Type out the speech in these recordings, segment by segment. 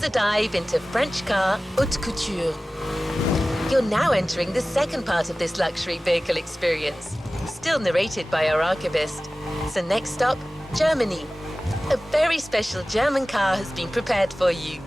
was a dive into French car haute couture. You're now entering the second part of this luxury vehicle experience, still narrated by our archivist. So next stop, Germany. A very special German car has been prepared for you.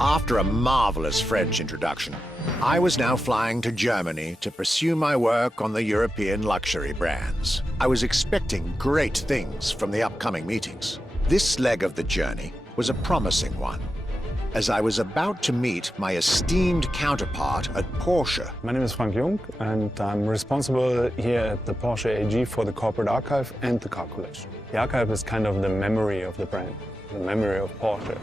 After a marvelous French introduction, I was now flying to Germany to pursue my work on the European luxury brands. I was expecting great things from the upcoming meetings. This leg of the journey was a promising one, as I was about to meet my esteemed counterpart at Porsche. My name is Frank Jung, and I'm responsible here at the Porsche AG for the corporate archive and the car collection. The archive is kind of the memory of the brand, the memory of Porsche.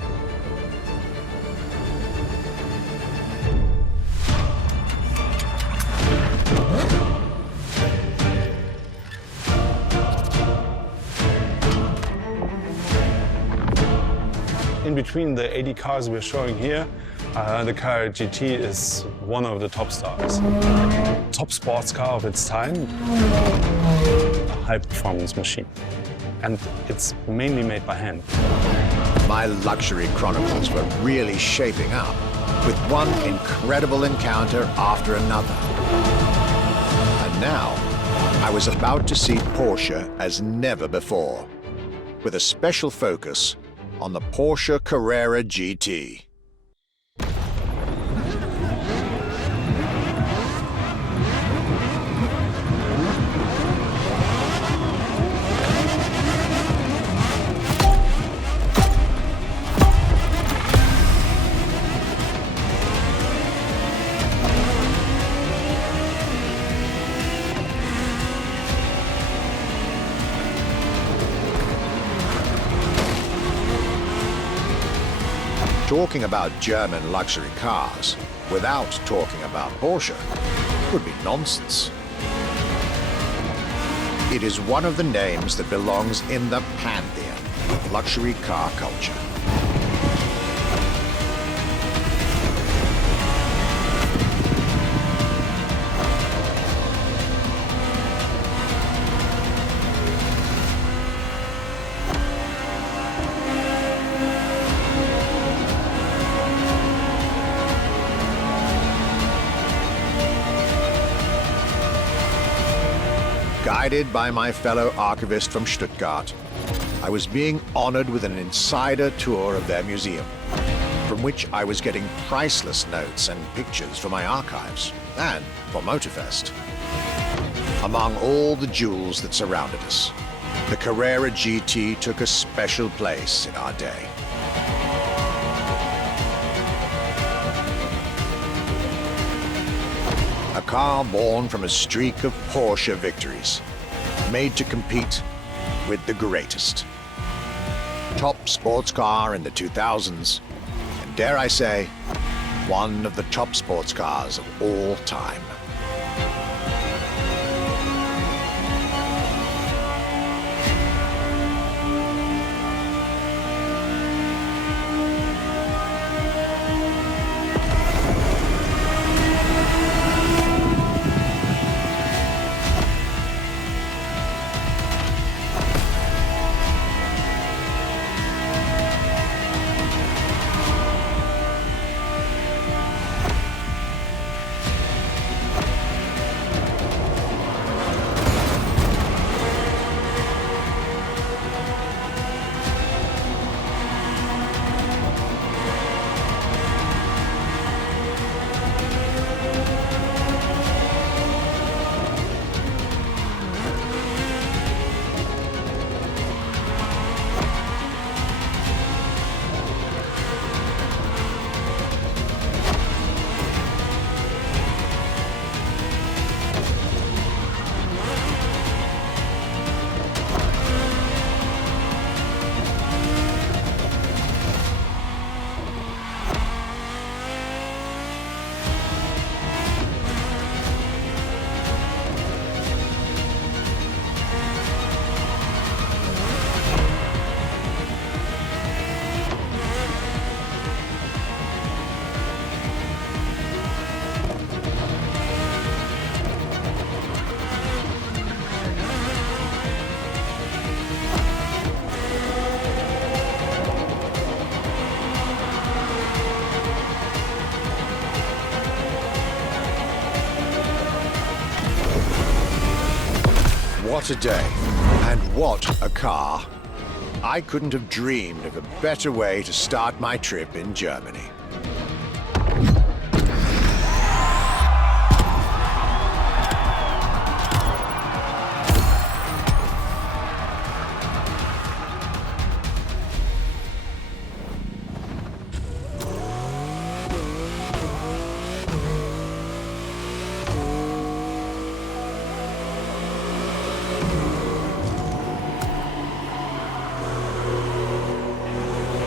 In between the 80 cars we're showing here, the Carrera GT is one of the top stars. Top sports car of its time, a high-performance machine. And it's mainly made by hand. My luxury chronicles were really shaping up, with one incredible encounter after another. And now, I was about to see Porsche as never before, with a special focus on the Porsche Carrera GT. Talking about German luxury cars without talking about Porsche would be nonsense. It is one of the names that belongs in the pantheon of luxury car culture. Guided by my fellow archivist from Stuttgart, I was being honored with an insider tour of their museum, from which I was getting priceless notes and pictures for my archives and for Motorfest. Among all the jewels that surrounded us, the Carrera GT took a special place in our day. A car born from a streak of Porsche victories, made to compete with the greatest. Top sports car in the 2000s, and dare I say, one of the top sports cars of all time. What a day, and what a car. I couldn't have dreamed of a better way to start my trip in Germany.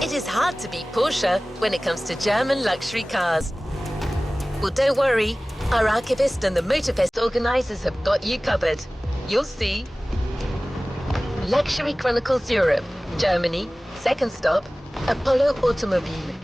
It is hard to beat Porsche when it comes to German luxury cars. Well, don't worry. Our archivist and the Motorfest organizers have got you covered. You'll see. Luxury Chronicles Europe, Germany, second stop, Apollo Automobil.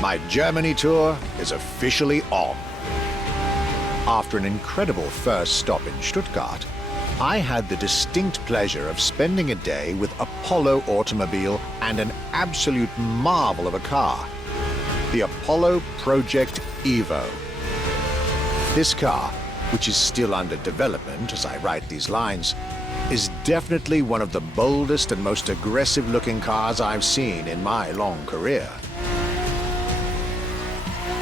My Germany tour is officially on. After an incredible first stop in Stuttgart, I had the distinct pleasure of spending a day with Apollo Automobil and an absolute marvel of a car, the Apollo Project Evo. This car, which is still under development as I write these lines, is definitely one of the boldest and most aggressive-looking cars I've seen in my long career.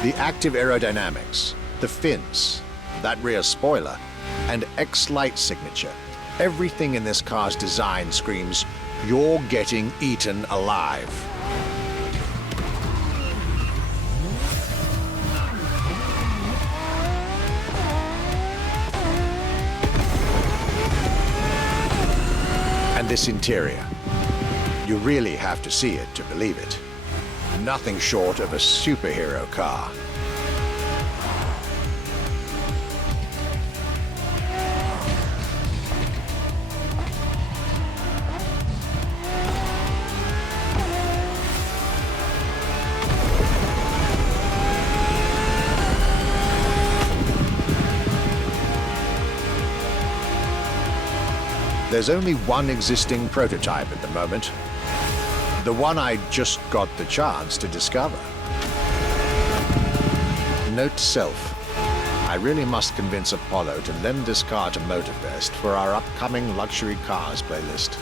The active aerodynamics, the fins, that rear spoiler, and X-Light signature, everything in this car's design screams, "You're getting eaten alive." And this interior, you really have to see it to believe it. Nothing short of a superhero car. There's only one existing prototype at the moment. The one I just got the chance to discover. Note to self, I really must convince Apollo to lend this car to Motorfest for our upcoming luxury cars playlist.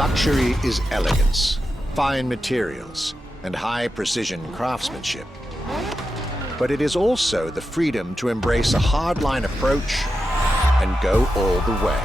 Luxury is elegance, fine materials, and high-precision craftsmanship. But it is also the freedom to embrace a hardline approach and go all the way.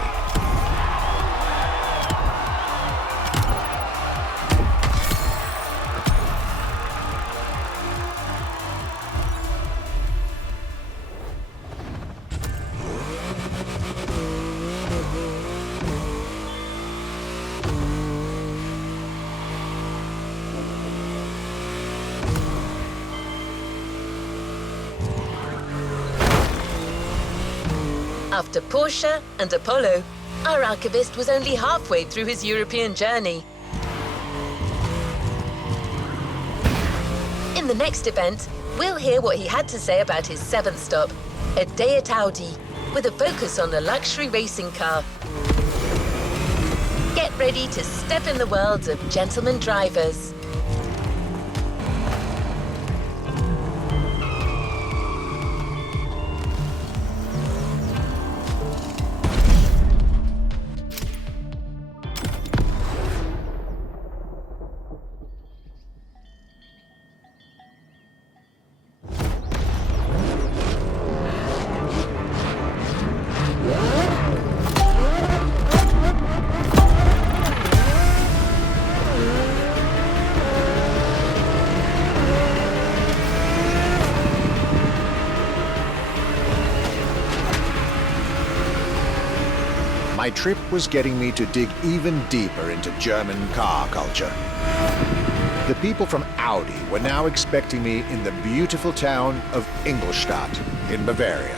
After Porsche and Apollo, our archivist was only halfway through his European journey. In the next event, we'll hear what he had to say about his seventh stop, a day at Audi, with a focus on a luxury racing car. Get ready to step in the world of gentleman drivers. My trip was getting me to dig even deeper into German car culture. The people from Audi were now expecting me in the beautiful town of Ingolstadt in Bavaria.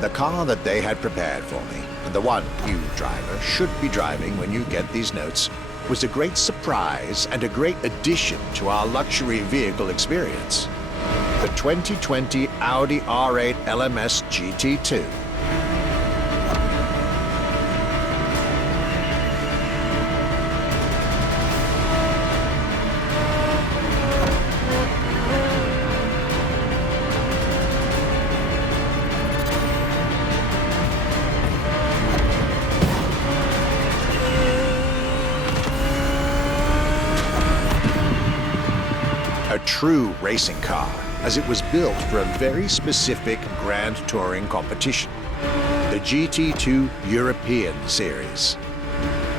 The car that they had prepared for me, and the one you, driver, should be driving when you get these notes, was a great surprise and a great addition to our luxury vehicle experience. The 2020 Audi R8 LMS GT2. A true racing car, as it was built for a very specific Grand Touring competition, the GT2 European Series.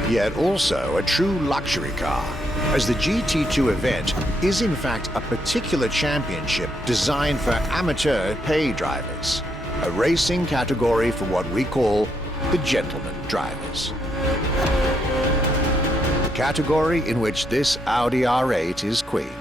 Yet also a true luxury car, as the GT2 event is in fact a particular championship designed for amateur pay drivers, a racing category for what we call the gentleman drivers. The category in which this Audi R8 is queen.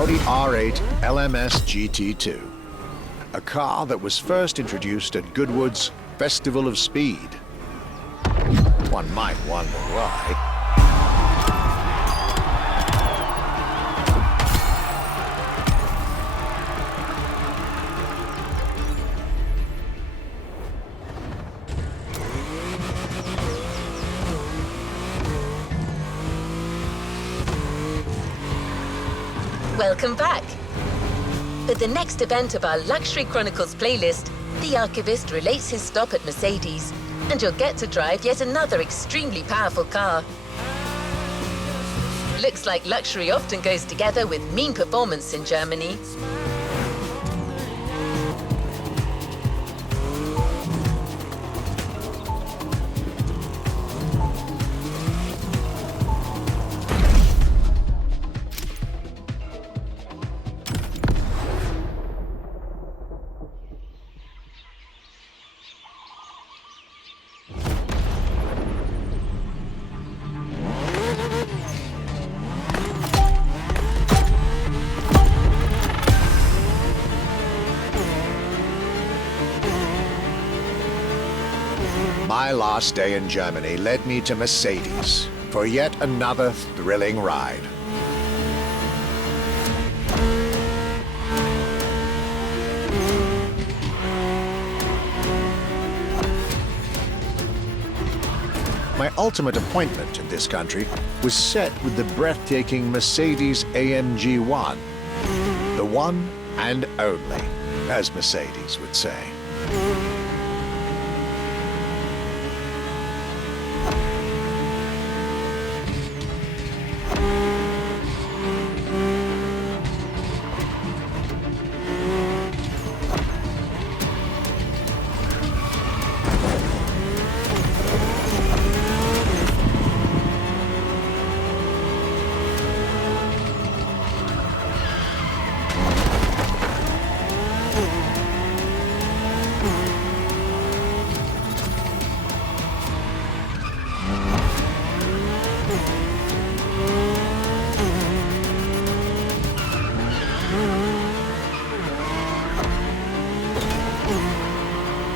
Audi R8 LMS GT2, a car that was first introduced at Goodwood's Festival of Speed. One might wonder why. Welcome back. For the next event of our Luxury Chronicles playlist, the archivist relates his stop at Mercedes, and you'll get to drive yet another extremely powerful car. Looks like luxury often goes together with mean performance in Germany. My last day in Germany led me to Mercedes for yet another thrilling ride. My ultimate appointment in this country was set with the breathtaking Mercedes AMG 1. The one and only, as Mercedes would say.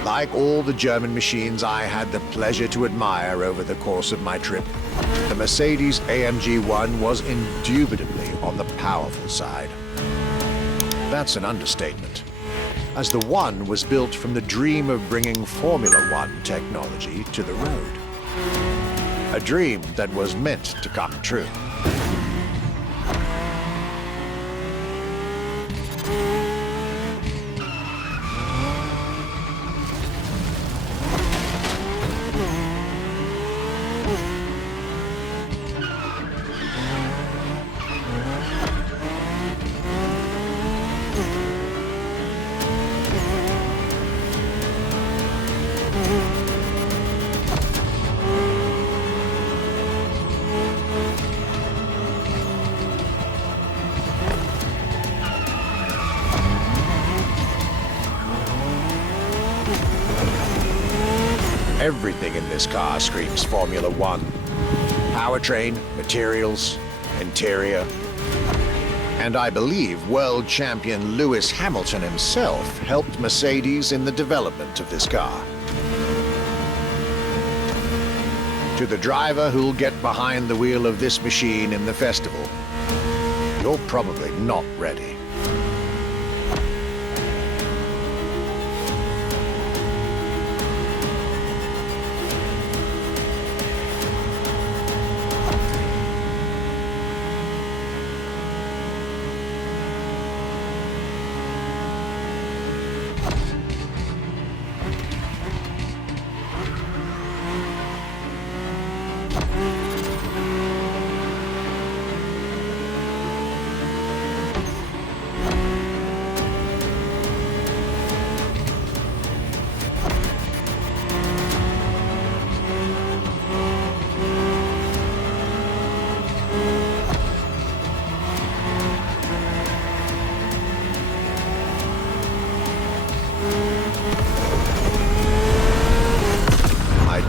Like all the German machines I had the pleasure to admire over the course of my trip, the Mercedes AMG 1 was indubitably on the powerful side. That's an understatement, as the 1 was built from the dream of bringing Formula One technology to the road. A dream that was meant to come true. Everything in this car screams Formula One. Powertrain, materials, interior. And I believe world champion Lewis Hamilton himself helped Mercedes in the development of this car. To the driver who'll get behind the wheel of this machine in the festival, you're probably not ready.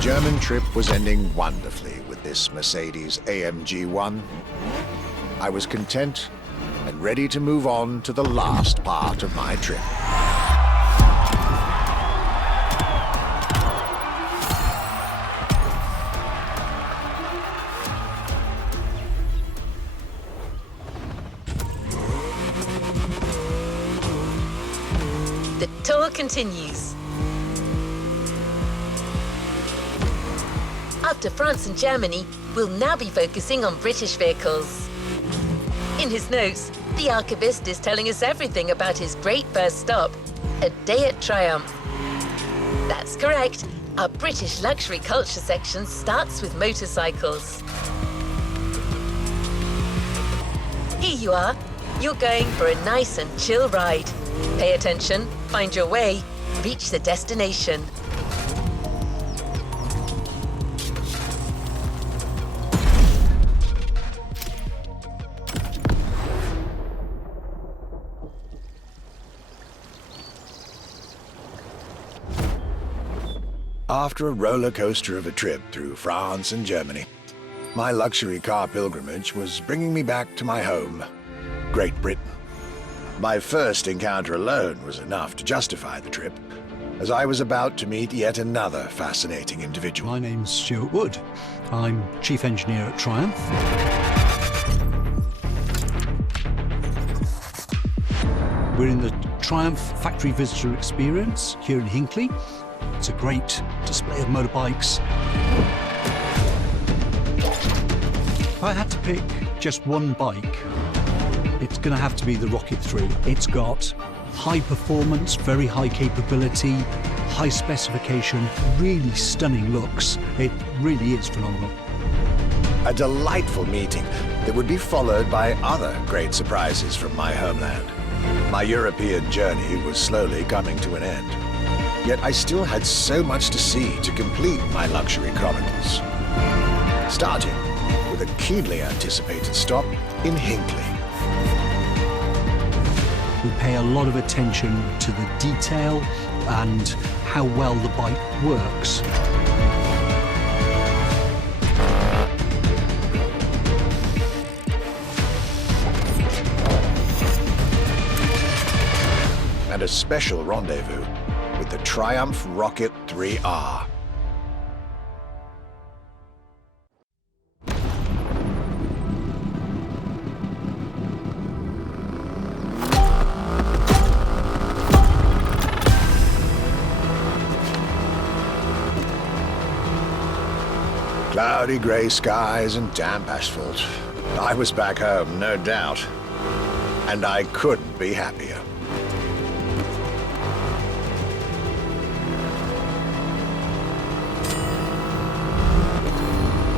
German trip was ending wonderfully with this Mercedes AMG 1. I was content and and ready to move on to the last part of my trip. The tour continues. After France and Germany, we'll now be focusing on British vehicles. In his notes, the archivist is telling us everything about his great first stop, a day at Triumph. That's correct. Our British luxury culture section starts with motorcycles. Here you are. You're going for a nice and chill ride. Pay attention, find your way, reach the destination. After a roller coaster of a trip through France and Germany, my luxury car pilgrimage was bringing me back to my home, Great Britain. My first encounter alone was enough to justify the trip, as I was about to meet yet another fascinating individual. My name's Stuart Wood. I'm Chief Engineer at Triumph. We're in the Triumph Factory Visitor Experience here in Hinckley. It's a great display of motorbikes. If I had to pick just one bike, it's going to have to be the Rocket 3. It's got high performance, very high capability, high specification, really stunning looks. It really is phenomenal. A delightful meeting that would be followed by other great surprises from my homeland. My European journey was slowly coming to an end. Yet I still had so much to see to complete my luxury chronicles. Starting with a keenly anticipated stop in Hinckley. We pay a lot of attention to the detail and how well the bike works. And a special rendezvous with the Triumph Rocket 3R. Cloudy grey skies and damp asphalt. I was back home, no doubt. And I couldn't be happier.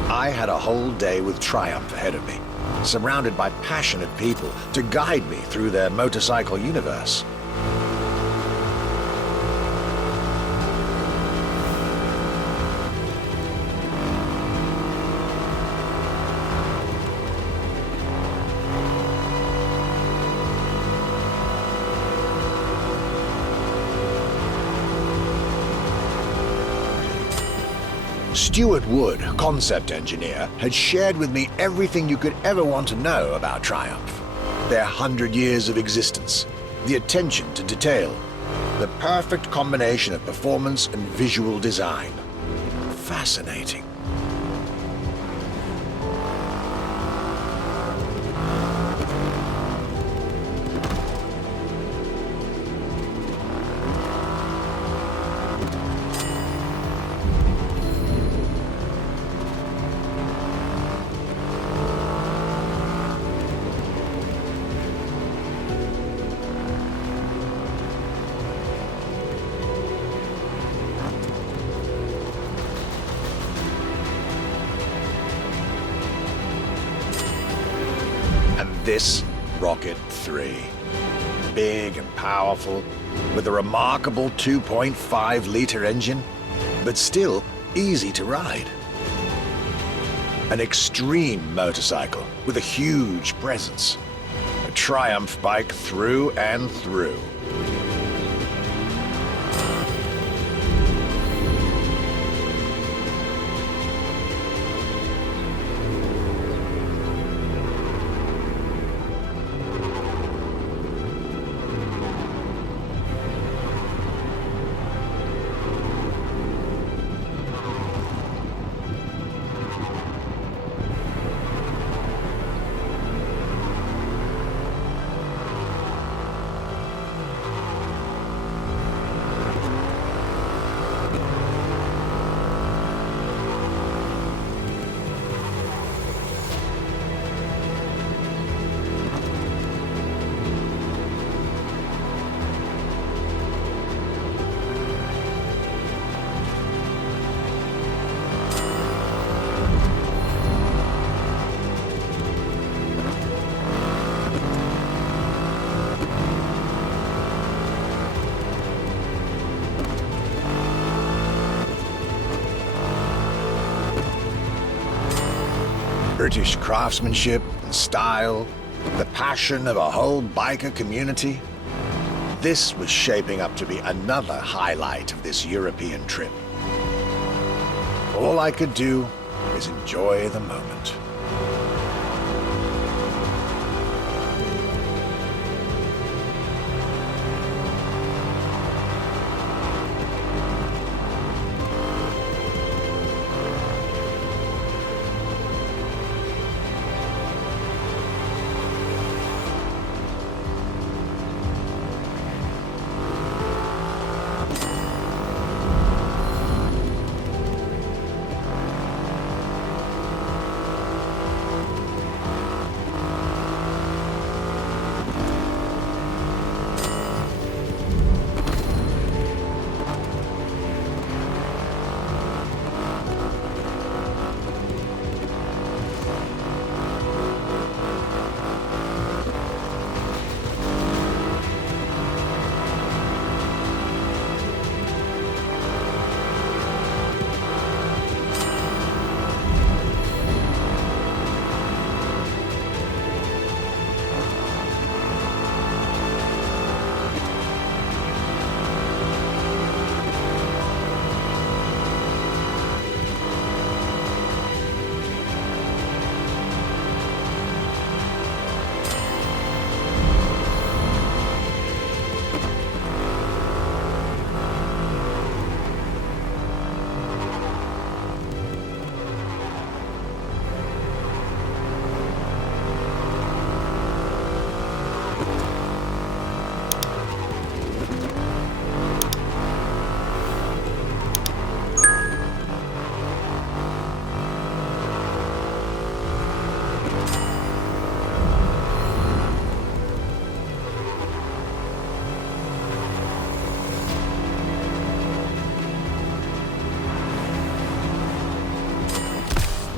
I had a whole day with Triumph ahead of me, surrounded by passionate people to guide me through their motorcycle universe. Stuart Wood, concept engineer, had shared with me everything you could ever want to know about Triumph. Their 100 years of existence, the attention to detail, the perfect combination of performance and visual design. Fascinating. This Rocket 3. Big and powerful, with a remarkable 2.5-litre engine, but still easy to ride. An extreme motorcycle with a huge presence. A Triumph bike through and through. British craftsmanship and style, the passion of a whole biker community. This was shaping up to be another highlight of this European trip. All I could do is enjoy the moment.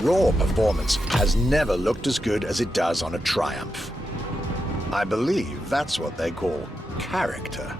Raw performance has never looked as good as it does on a Triumph. I believe that's what they call character.